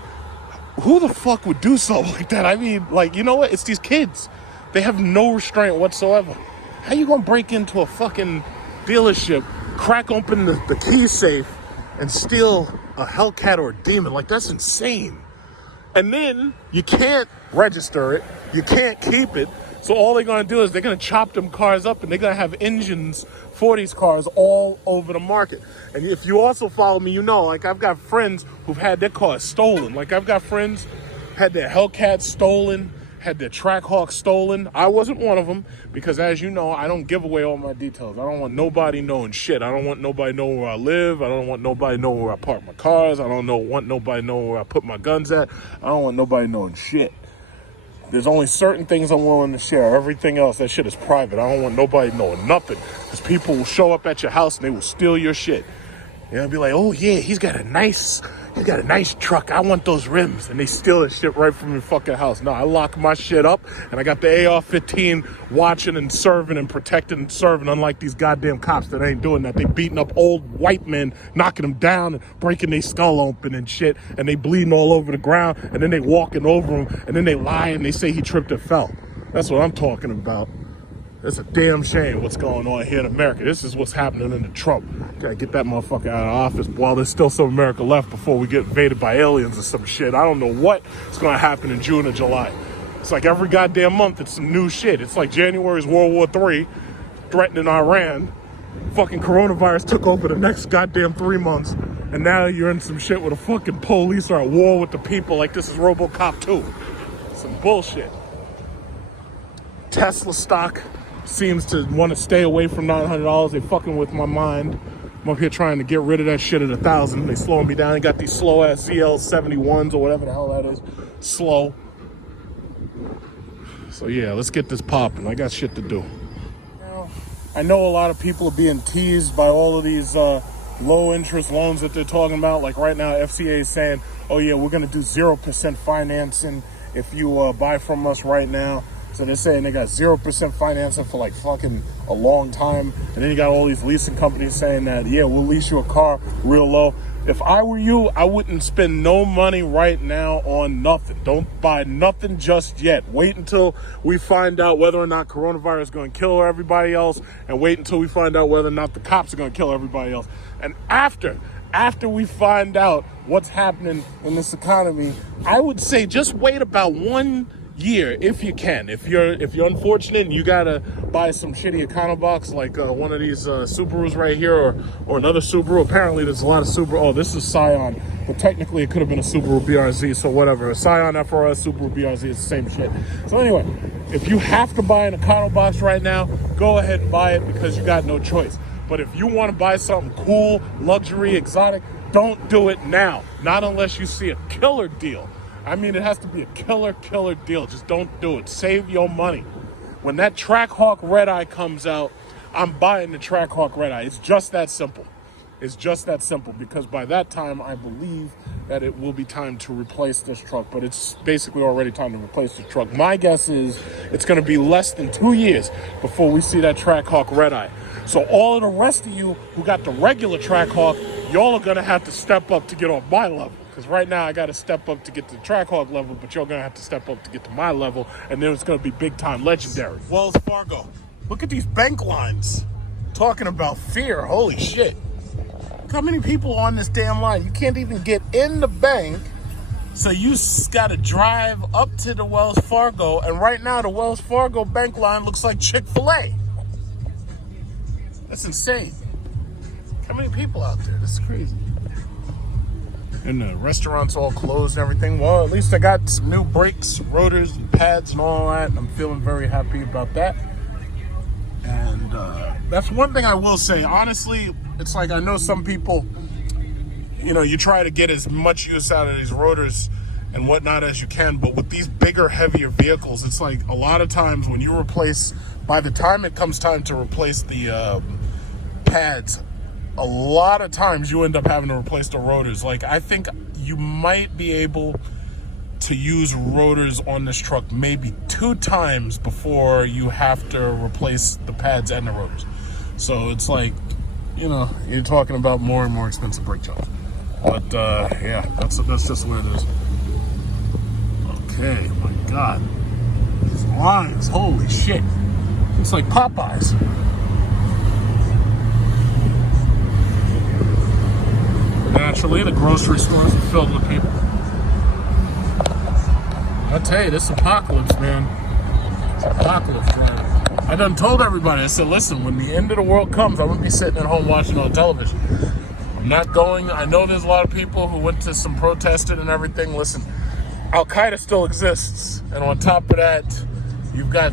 who the fuck would do something like that? I mean, like, you know what? It's these kids. They have no restraint whatsoever. How you gonna break into a fucking dealership, crack open the key safe, and steal a Hellcat or a Demon? Like, that's insane. And then you can't register it, you can't keep it, So all they're gonna do is they're gonna chop them cars up and they're gonna have engines for these cars all over the market. And if you also follow me, you know, like I've got friends who've had their cars stolen. Like I've got friends had their Hellcat stolen, had their Trackhawk stolen. I wasn't one of them because, as you know, I don't give away all my details. I don't want nobody knowing shit. I don't want nobody knowing where I live. I don't want nobody knowing where I park my cars. I don't want nobody knowing where I put my guns at. I don't want nobody knowing shit. There's only certain things I'm willing to share. Everything else, that shit is private. I don't want nobody knowing nothing. Because people will show up at your house and they will steal your shit. They'll be like, oh yeah, he's got a nice truck. I want those rims. And they steal the shit right from your fucking house. No, I lock my shit up and I got the AR-15 watching and serving and protecting and serving, unlike these goddamn cops that ain't doing that. They beating up old white men, knocking them down and breaking their skull open and shit, and they bleeding all over the ground, and then they walking over them, and then they lie and they say he tripped and fell. That's what I'm talking about. It's a damn shame what's going on here in America. This is what's happening under Trump. Gotta get that motherfucker out of office while there's still some America left before we get invaded by aliens or some shit. I don't know what's gonna happen in June or July. It's like every goddamn month it's some new shit. It's like January's World War III, threatening Iran. Fucking coronavirus took over the next goddamn 3 months. And now you're in some shit where the fucking police are at war with the people like this is RoboCop 2. Some bullshit. Tesla stock seems to want to stay away from $900. They fucking with my mind. I'm up here trying to get rid of that shit at 1,000. They slowing me down. They got these slow ass ZL71s or whatever the hell that is. Slow. So yeah, let's get this popping. I got shit to do. I know a lot of people are being teased by all of these low interest loans that they're talking about. Like right now, FCA is saying, oh yeah, we're going to do 0% financing if you buy from us right now. So they're saying they got 0% financing for like fucking a long time. And then you got all these leasing companies saying that, yeah, we'll lease you a car real low. If I were you, I wouldn't spend no money right now on nothing. Don't buy nothing just yet. Wait until we find out whether or not coronavirus is going to kill everybody else. And wait until we find out whether or not the cops are going to kill everybody else. And after we find out what's happening in this economy, I would say just wait about 1 year if you can. If you're unfortunate and you gotta buy some shitty Econobox like one of these Subarus right here or another Subaru. Apparently there's a lot of Subaru. Oh, this is Scion, but technically it could have been a Subaru BRZ, so whatever. A Scion FRS, Subaru BRZ, is the same shit. So anyway, if you have to buy an Econobox right now, go ahead and buy it because you got no choice. But if you want to buy something cool, luxury, exotic, don't do it now. Not unless you see a killer deal. I mean, it has to be a killer deal. Just don't do it. Save your money. When that Trackhawk Red Eye comes out, I'm buying the Trackhawk Red Eye. It's just that simple. It's just that simple because by that time, I believe that it will be time to replace this truck, but it's basically already time to replace the truck. My guess is it's going to be less than 2 years before we see that Trackhawk Red Eye. So all of the rest of you who got the regular Trackhawk, y'all are going to have to step up to get on my level. Because right now I got to step up to get to the Trackhawk level, but you're going to have to step up to get to my level, and then it's going to be big time legendary. Wells Fargo. Look at these bank lines. Talking about fear. Holy shit. Look how many people are on this damn line. You can't even get in the bank, so you got to drive up to the Wells Fargo, and right now the Wells Fargo bank line looks like Chick-fil-A. That's insane. How many people out there? This is crazy. And the restaurants all closed and everything. Well, at least I got some new brakes, rotors, and pads and all that. And I'm feeling very happy about that. And that's one thing I will say. Honestly, it's like I know some people, you know, you try to get as much use out of these rotors and whatnot as you can. But with these bigger, heavier vehicles, it's like a lot of times when you replace, by the time it comes time to replace the pads, a lot of times you end up having to replace the rotors. Like, I think you might be able to use rotors on this truck maybe 2 times before you have to replace the pads and the rotors. So it's like, you know, you're talking about more and more expensive brake jobs. But yeah, that's just what it is. Okay, my God. These lines, holy shit. It's like Popeyes. Naturally, the grocery stores are filled with people. I tell you, this apocalypse, man. It's apocalypse. ridiculous driving. I done told everybody, I said, listen, when the end of the world comes, I won't be sitting at home watching on television. I'm not going. I know there's a lot of people who went to some protesting and everything. Listen, Al-Qaeda still exists. And on top of that, you've got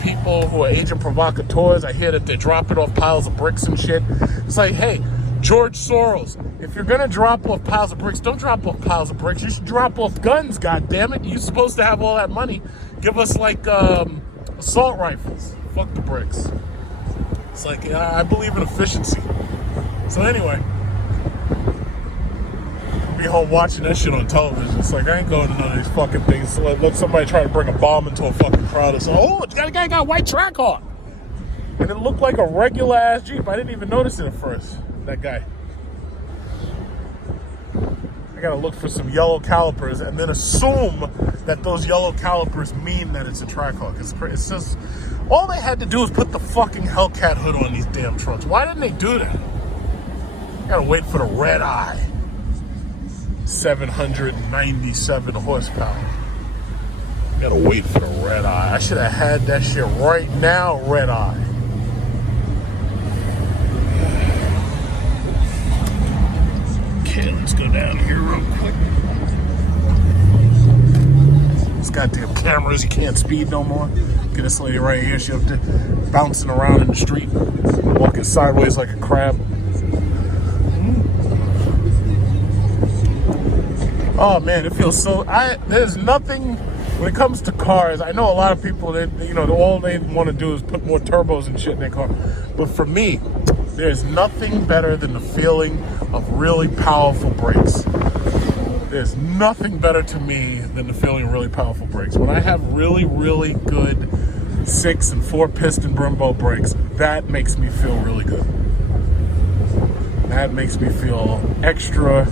people who are agent provocateurs. I hear that they're dropping off piles of bricks and shit. It's like, hey, George Soros, if you're gonna drop off piles of bricks, don't drop off piles of bricks. You should drop off guns, goddammit. You're supposed to have all that money. Give us like assault rifles. Fuck the bricks. It's like, I believe in efficiency. So anyway, be home watching that shit on television. It's like, I ain't going to none of these fucking things. So let somebody try to bring a bomb into a fucking crowd and say, oh, the guy got a white track on. And it looked like a regular ass Jeep. I didn't even notice it at first, that guy. I gotta look for some yellow calipers and then assume that those yellow calipers mean that it's a Trackhawk. It's just, all they had to do was put the fucking Hellcat hood on these damn trucks. Why didn't they do that? Gotta wait for the red eye. 797 horsepower. Gotta wait for the red eye. I should have had that shit right now, red eye. Okay, let's go down here real quick. These goddamn cameras, you can't speed no more. Get this lady right here, she up there bouncing around in the street, walking sideways like a crab. Oh man, it feels so. There's nothing when it comes to cars. I know a lot of people that all they want to do is put more turbos and shit in their car. But for me, there's nothing better than the feeling of really powerful brakes. There's nothing better to me than the feeling of really powerful brakes. When I have really, really good 6 and 4 piston Brembo brakes, that makes me feel really good. That makes me feel extra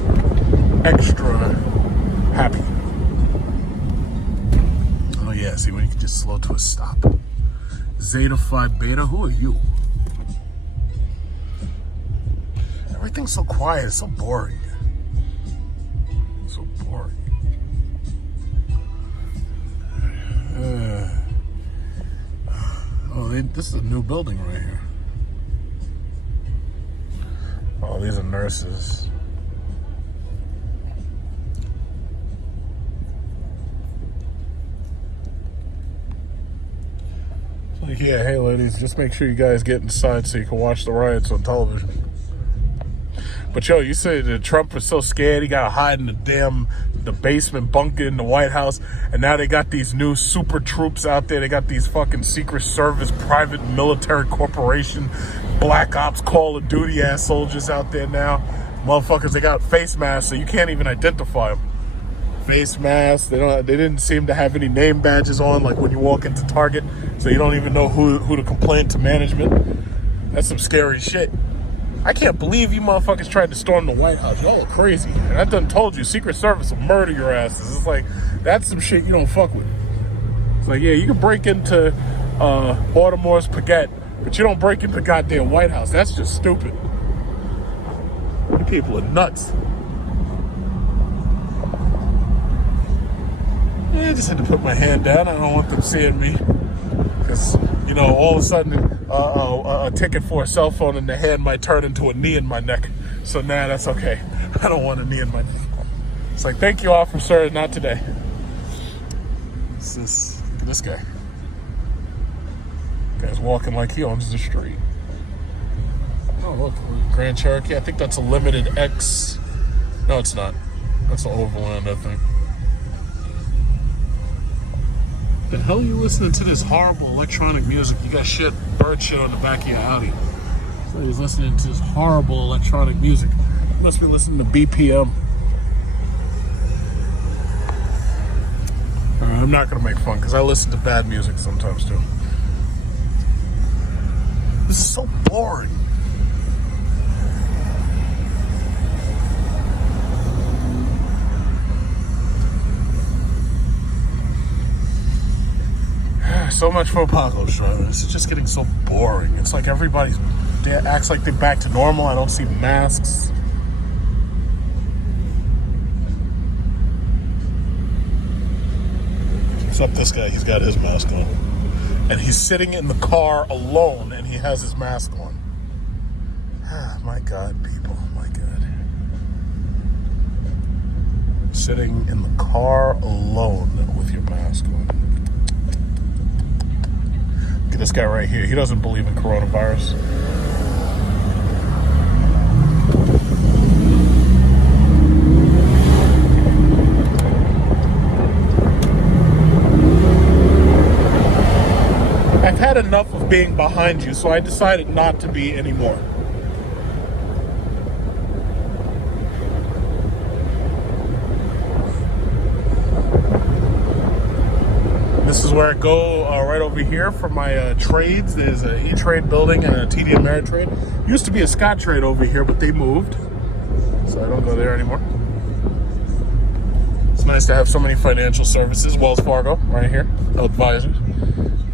happy. Oh yeah, see when you can just slow to a stop. Zeta Phi Beta, who are you? Everything's so quiet, it's so boring. So boring. This is a new building right here. Oh, these are nurses. Like, yeah, hey ladies, just make sure you guys get inside so you can watch the riots on television. But yo, you say that Trump was so scared he got to hide in the basement bunker in the White House, and now they got these new super troops out there. They got these fucking Secret Service, private military corporation, Black Ops, Call of Duty ass soldiers out there now. Motherfuckers, they got face masks so you can't even identify them. Face masks. They didn't seem to have any name badges on, like when you walk into Target, so you don't even know who to complain to management. That's some scary shit. I can't believe you motherfuckers tried to storm the White House. Y'all are crazy. And I done told you, Secret Service will murder your asses. It's like, that's some shit you don't fuck with. It's like, yeah, you can break into Baltimore's Baguette, but you don't break into the goddamn White House. That's just stupid. You people are nuts. Yeah, I just had to put my hand down. I don't want them seeing me. Because, all of a sudden, a ticket for a cell phone in the hand might turn into a knee in my neck. So, nah, that's okay. I don't want a knee in my neck. It's like, thank you, officer, not today. This guy. Guy's walking like he owns the street. Oh, look, Grand Cherokee. I think that's a limited X. No, it's not. That's an Overland, I think. The hell are you listening to this horrible electronic music? You got bird shit on the back of your Audi. So he's listening to this horrible electronic music. You must be listening to BPM. Alright, I'm not gonna make fun because I listen to bad music sometimes too. This is so boring. So much for Apocalypse Driver. This is just getting so boring. It's like everybody acts like they're back to normal. I don't see masks. Except this guy, he's got his mask on. And he's sitting in the car alone, and he has his mask on. Ah, my God, people, my God. Sitting in the car alone with your mask on. Look at this guy right here. He doesn't believe in coronavirus. I've had enough of being behind you, so I decided not to be anymore. This is where I go right over here for my trades. There's an E-Trade building and a TD Ameritrade. Used to be a Scottrade over here, but they moved, so I don't go there anymore. It's nice to have so many financial services. Wells Fargo right here, no advisors.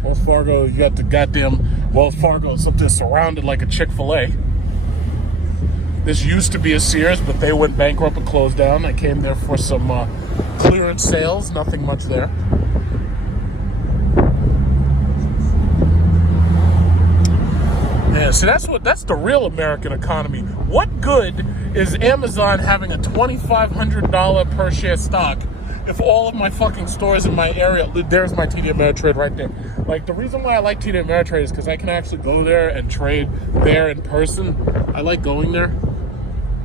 Wells Fargo, you got the goddamn Wells Fargo. It's up there surrounded like a Chick-fil-A. This used to be a Sears, but they went bankrupt and closed down. I came there for some clearance sales. Nothing much there. Yeah, so that's the real American economy. What good is Amazon having a $2,500 per share stock if all of my fucking stores in my area, there's my TD Ameritrade right there. Like, the reason why I like TD Ameritrade is because I can actually go there and trade there in person. I like going there.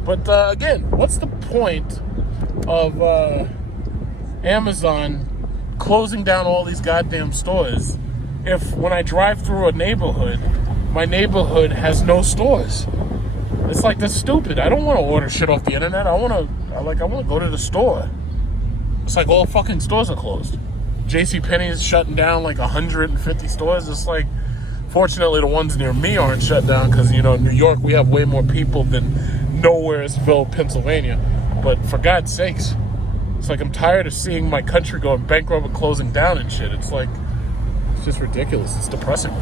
But again, what's the point of Amazon closing down all these goddamn stores if when I drive through a neighborhood, my neighborhood has no stores? It's like, that's stupid. I don't want to order shit off the internet. I want to go to the store. It's like all fucking stores are closed. JCPenney is shutting down like 150 stores. It's like, fortunately, the ones near me aren't shut down because, you know, in New York, we have way more people than Nowheresville, Pennsylvania. But for God's sakes, it's like I'm tired of seeing my country going bankrupt and closing down and shit. It's like, it's just ridiculous. It's depressing.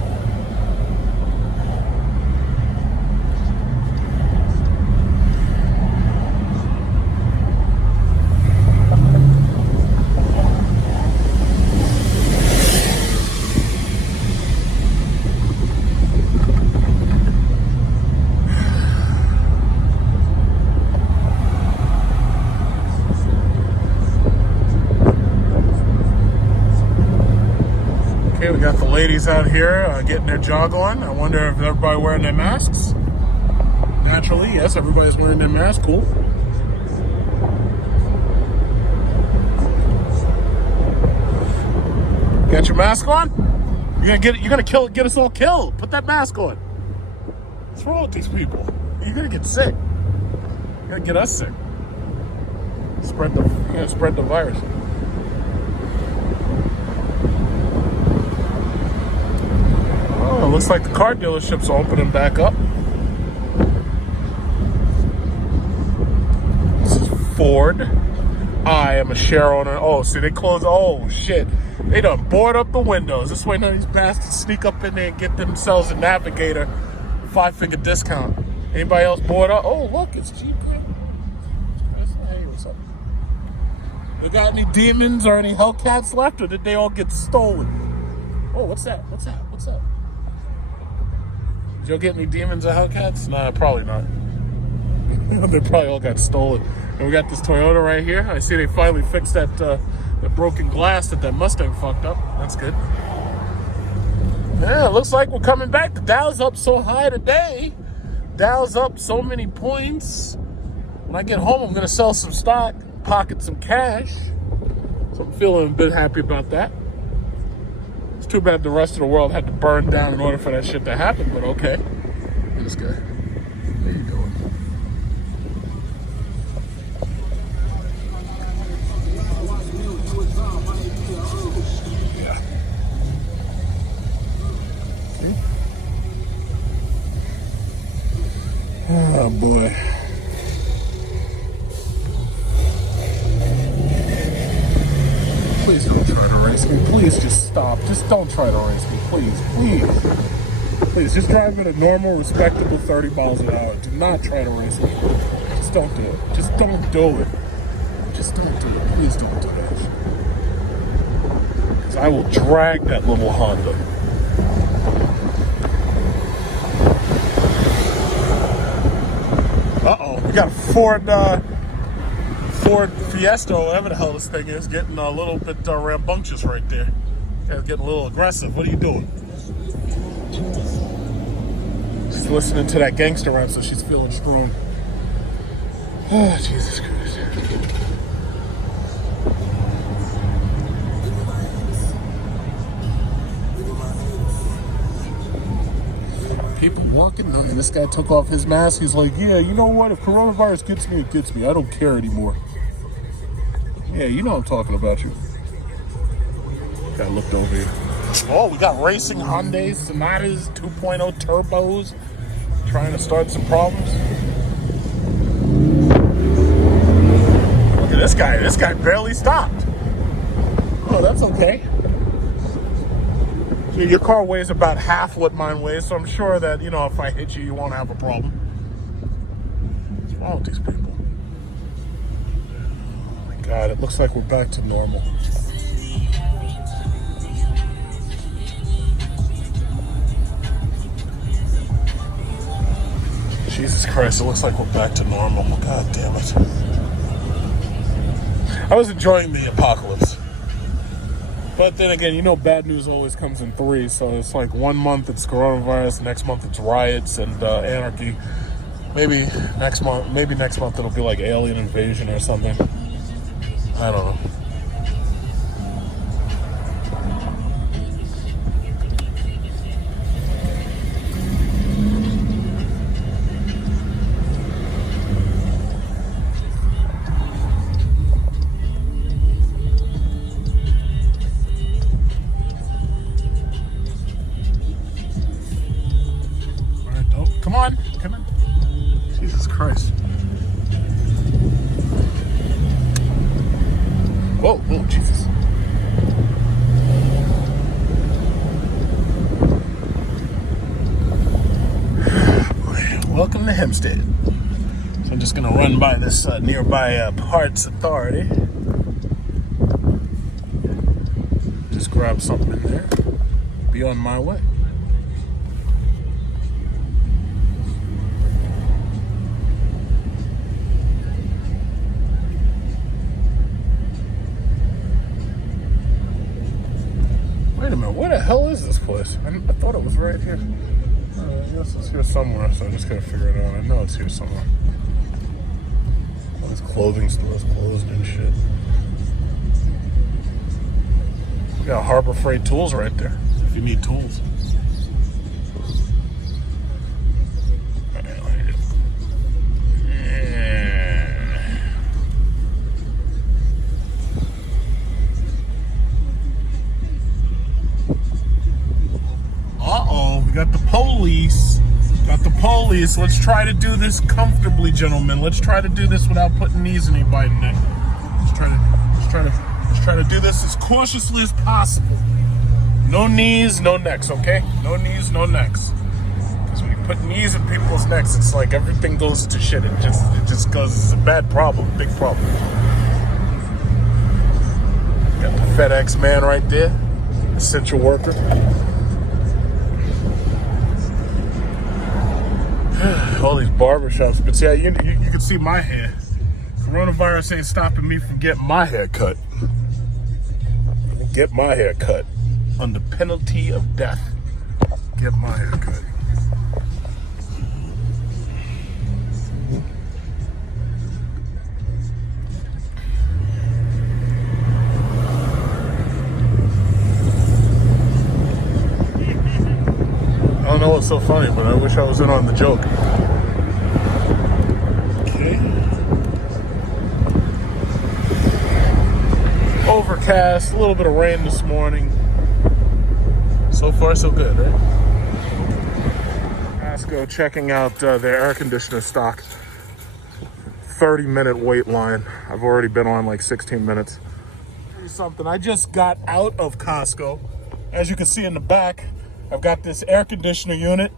Okay, we got the ladies out here getting their jog on. I wonder if everybody wearing their masks. Naturally, yes, everybody's wearing their mask. Cool. Got your mask on? You're gonna get us all killed. Put that mask on. What's wrong with these people? You're gonna get sick. You're gonna get us sick. You're gonna spread the virus. Oh, it looks like the car dealership's opening back up. This is Ford. I am a share owner. Oh, see, they closed. Oh, shit. They done board up the windows. This way none of these bastards sneak up in there and get themselves a Navigator 5-figure discount. Anybody else board up? Oh, look, it's Jeep. Hey, what's up? You got any demons or any Hellcats left, or did they all get stolen? Oh, what's that? What's that? What's that? Did y'all get any demons or Hellcats? Nah, probably not. They probably all got stolen. And we got this Toyota right here. I see they finally fixed that the broken glass that Mustang fucked up. That's good. Yeah, it looks like we're coming back. The Dow's up so high today. Dow's up so many points. When I get home, I'm going to sell some stock, pocket some cash. So I'm feeling a bit happy about that. It's too bad the rest of the world had to burn down in order for that shit to happen, but okay. Look at this guy. How you doing? Yeah. See? Oh, boy. Please don't try to race me. Please just stop. Just don't try to race me. Please, please. Please, just drive at a normal, respectable 30 miles an hour. Do not try to race me. Just don't do it. Just don't do it. Just don't do it. Please don't do that. Because I will drag that little Honda. got a Ford Fiesta, or whatever the hell this thing is, getting a little bit rambunctious right there. Yeah, getting a little aggressive. What are you doing? She's listening to that gangster rap, so she's feeling strong. Oh, Jesus Christ. People walking, and this guy took off his mask. He's like, yeah, you know what? If coronavirus gets me, it gets me. I don't care anymore. Yeah, you know I'm talking about you. Guy looked over here. Oh, we got racing Hyundai Sonatas 2.0 turbos. Trying to start some problems. Look at this guy. This guy barely stopped. Oh, that's okay. Your car weighs about half what mine weighs, so I'm sure that, you know, if I hit you, you won't have a problem. What's wrong with these people? Oh my God, it looks like we're back to normal. Jesus Christ, it looks like we're back to normal. God damn it. I was enjoying the apocalypse. But then again, you know, bad news always comes in threes. So it's like 1 month it's coronavirus, next month it's riots and anarchy. Maybe next month it'll be like alien invasion or something. I don't know. Come on, come in. Jesus Christ. Whoa, whoa, Jesus. Welcome to Hempstead. So I'm just gonna run by this nearby Parts Authority. Just grab something in there. Be on my way. Wait a minute, where the hell is this place? I thought it was right here. I guess it's here somewhere, so I just gotta figure it out. I know it's here somewhere. All these clothing stores closed and shit. We got Harbor Freight Tools right there, if you need tools. Got the police. Got the police. Let's try to do this comfortably, gentlemen. Let's try to do this without putting knees in anybody's neck. Let's try to do this as cautiously as possible. No knees, no necks, okay? No knees, no necks. Because when you put knees in people's necks, it's like everything goes to shit. It just goes. It's a bad problem, big problem. Got the FedEx man right there, essential worker. All these barbershops, but see, you can see my hair. Coronavirus ain't stopping me from getting my hair cut. Get my hair cut under penalty of death. Get my hair cut. I don't know what's so funny, but I wish I was in on the joke. Okay. Overcast, a little bit of rain this morning. So far, so good, right? Costco checking out their air conditioner stock. 30-minute wait line. I've already been on like 16 minutes. Something. I just got out of Costco. As you can see in the back, I've got this air conditioner unit,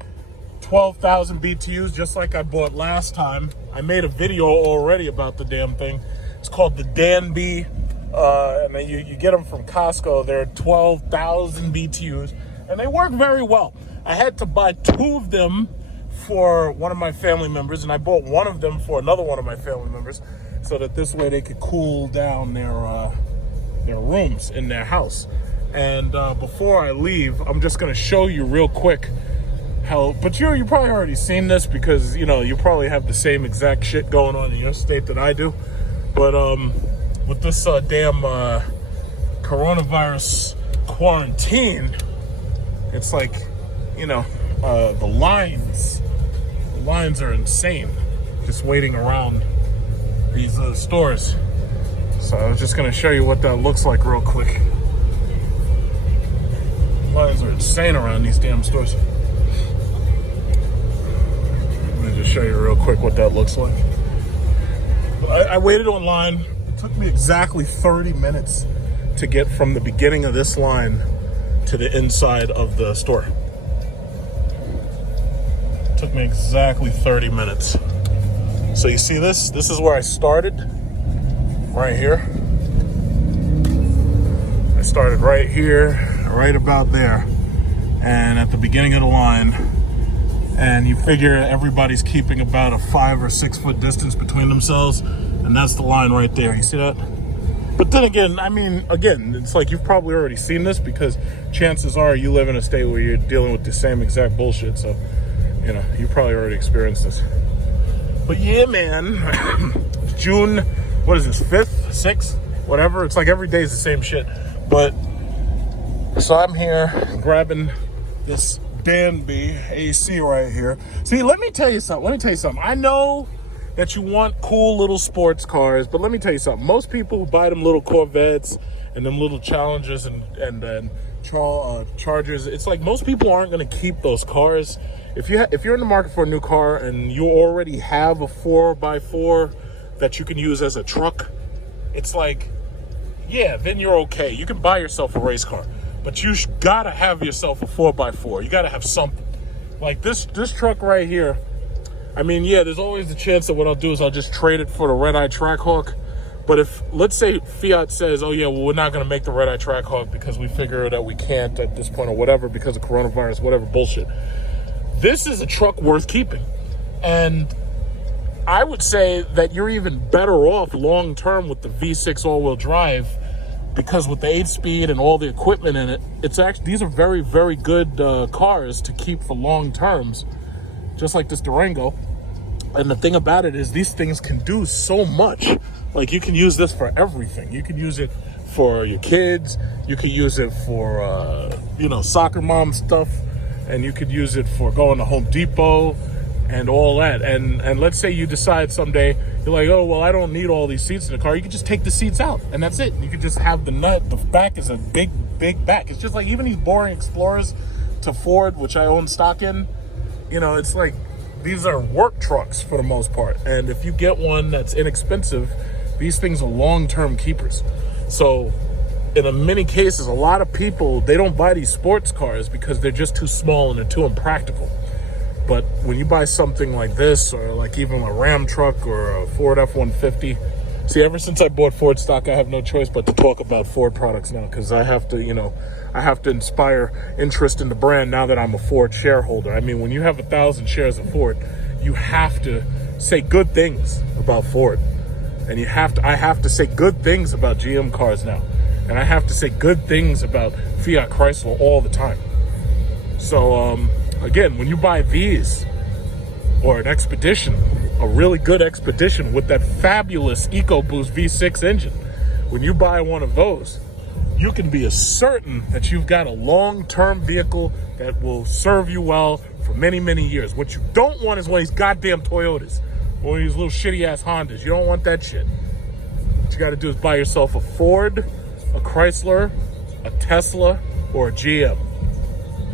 12,000 BTUs, just like I bought last time. I made a video already about the damn thing. It's called the Danby, and then you get them from Costco. They're 12,000 BTUs, and they work very well. I had to buy 2 of them for one of my family members, and I bought one of them for another one of my family members, so that this way they could cool down their rooms in their house. And before I leave, I'm just gonna show you real quick how. But you probably already seen this because you probably have the same exact shit going on in your state that I do. But with this damn coronavirus quarantine, it's like the lines are insane, just waiting around these stores. So I was just gonna show you what that looks like real quick. Lines are insane around these damn stores. Let me just show you real quick what that looks like. I waited online. It took me exactly 30 minutes to get from the beginning of this line to the inside of the store. It took me exactly 30 minutes. So you see this? This is where I started, right here. I started right here, right about there, and at the beginning of the line. And you figure everybody's keeping about a 5 or 6 foot distance between themselves, and that's the line right there. You see that? But then again, it's like you've probably already seen this because chances are you live in a state where you're dealing with the same exact bullshit. So, you probably already experienced this. But yeah, man, June, what is this, 5th, 6th, whatever. It's like every day is the same shit. But, so I'm here grabbing this Danby AC right here. See, let me tell you something. I know that you want cool little sports cars, but let me tell you something. Most people who buy them little Corvettes and them little Challengers and Chargers, it's like most people aren't going to keep those cars. If you're in the market for a new car and you already have a 4x4 that you can use as a truck, it's like, yeah, then you're okay. You can buy yourself a race car, but you gotta have yourself a 4x4. You gotta have something. Like this truck right here. I mean, yeah, there's always the chance that what I'll do is I'll just trade it for the Red Eye Trackhawk. But if, let's say Fiat says, oh yeah, well, we're not gonna make the Red Eye Trackhawk because we figure that we can't at this point or whatever because of coronavirus, whatever bullshit. This is a truck worth keeping. And I would say that you're even better off long-term with the V6 all-wheel drive, because with the 8-speed and all the equipment in it, these are very, very good cars to keep for long terms, just like this Durango. And the thing about it is these things can do so much. Like, you can use this for everything. You can use it for your kids. You could use it for, soccer mom stuff. And you could use it for going to Home Depot and all that. And let's say you decide someday, you're like, oh, well, I don't need all these seats in the car. You could just take the seats out, and that's it. You could just have the back is a big, big back. It's just like even these boring Explorers to Ford, which I own stock in, it's like these are work trucks for the most part. And if you get one that's inexpensive, these things are long-term keepers. So in many cases, a lot of people, they don't buy these sports cars because they're just too small and they're too impractical. But when you buy something like this, or like even a Ram truck or a Ford F-150, see, ever since I bought Ford stock, I have no choice but to talk about Ford products now, because I have to inspire interest in the brand now that I'm a Ford shareholder. I mean, when you have 1,000 shares of Ford, you have to say good things about Ford, and I have to say good things about GM cars now, and I have to say good things about Fiat Chrysler all the time. So, again, when you buy these, or an Expedition, a really good Expedition with that fabulous EcoBoost V6 engine, when you buy one of those, you can be certain that you've got a long-term vehicle that will serve you well for many, many years. What you don't want is one of these goddamn Toyotas or these little shitty-ass Hondas. You don't want that shit. What you got to do is buy yourself a Ford, a Chrysler, a Tesla, or a GM.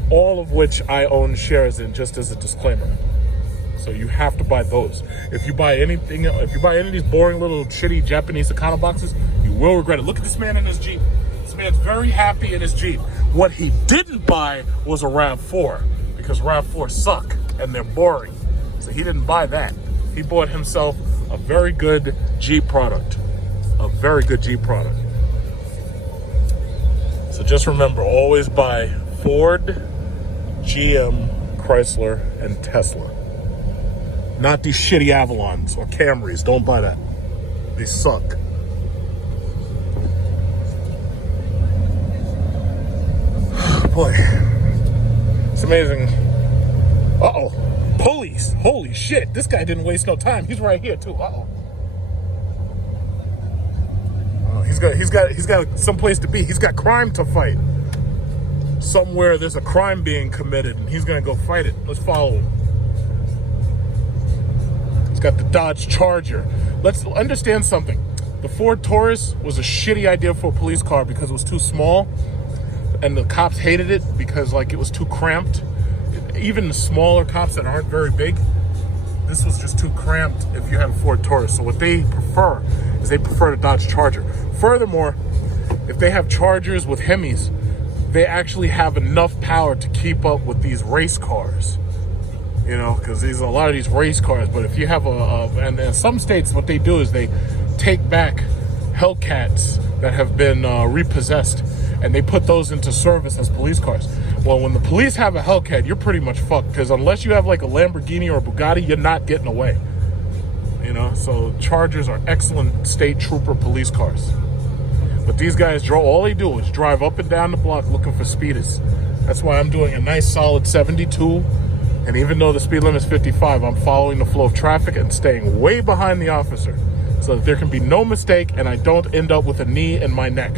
All of which I own shares in, just as a disclaimer. So you have to buy those. If you buy any of these boring little shitty Japanese Econo boxes, you will regret it. Look at this man in his Jeep. This man's very happy in his Jeep. What he didn't buy was a RAV4, because RAV4 suck and they're boring. So he didn't buy that. He bought himself a very good Jeep product. A very good Jeep product. So just remember, always buy Ford, GM, Chrysler, and Tesla. Not these shitty Avalons or Camrys. Don't buy that. They suck. Boy, it's amazing. Uh-oh. Police. Holy shit. This guy didn't waste no time. He's right here, too. Uh-oh. He's got someplace to be. He's got crime to fight. Somewhere there's a crime being committed, and he's gonna go fight it. Let's follow him. He's got the Dodge Charger. Let's understand something. The Ford Taurus was a shitty idea for a police car because it was too small, and the cops hated it because like it was too cramped. Even the smaller cops that aren't very big, this was just too cramped if you had a Ford Taurus. So what they prefer is they prefer the Dodge Charger. Furthermore, if they have Chargers with Hemis, they actually have enough power to keep up with these race cars. You know, because there's a lot of these race cars. But if you have and in some states, what they do is they take back Hellcats that have been repossessed, and they put those into service as police cars. Well, when the police have a Hellcat, you're pretty much fucked, because unless you have like a Lamborghini or a Bugatti, you're not getting away. You know, so Chargers are excellent state trooper police cars. But these guys, all they do is drive up and down the block looking for speeders. That's why I'm doing a nice solid 72. And even though the speed limit is 55, I'm following the flow of traffic and staying way behind the officer so that there can be no mistake and I don't end up with a knee in my neck.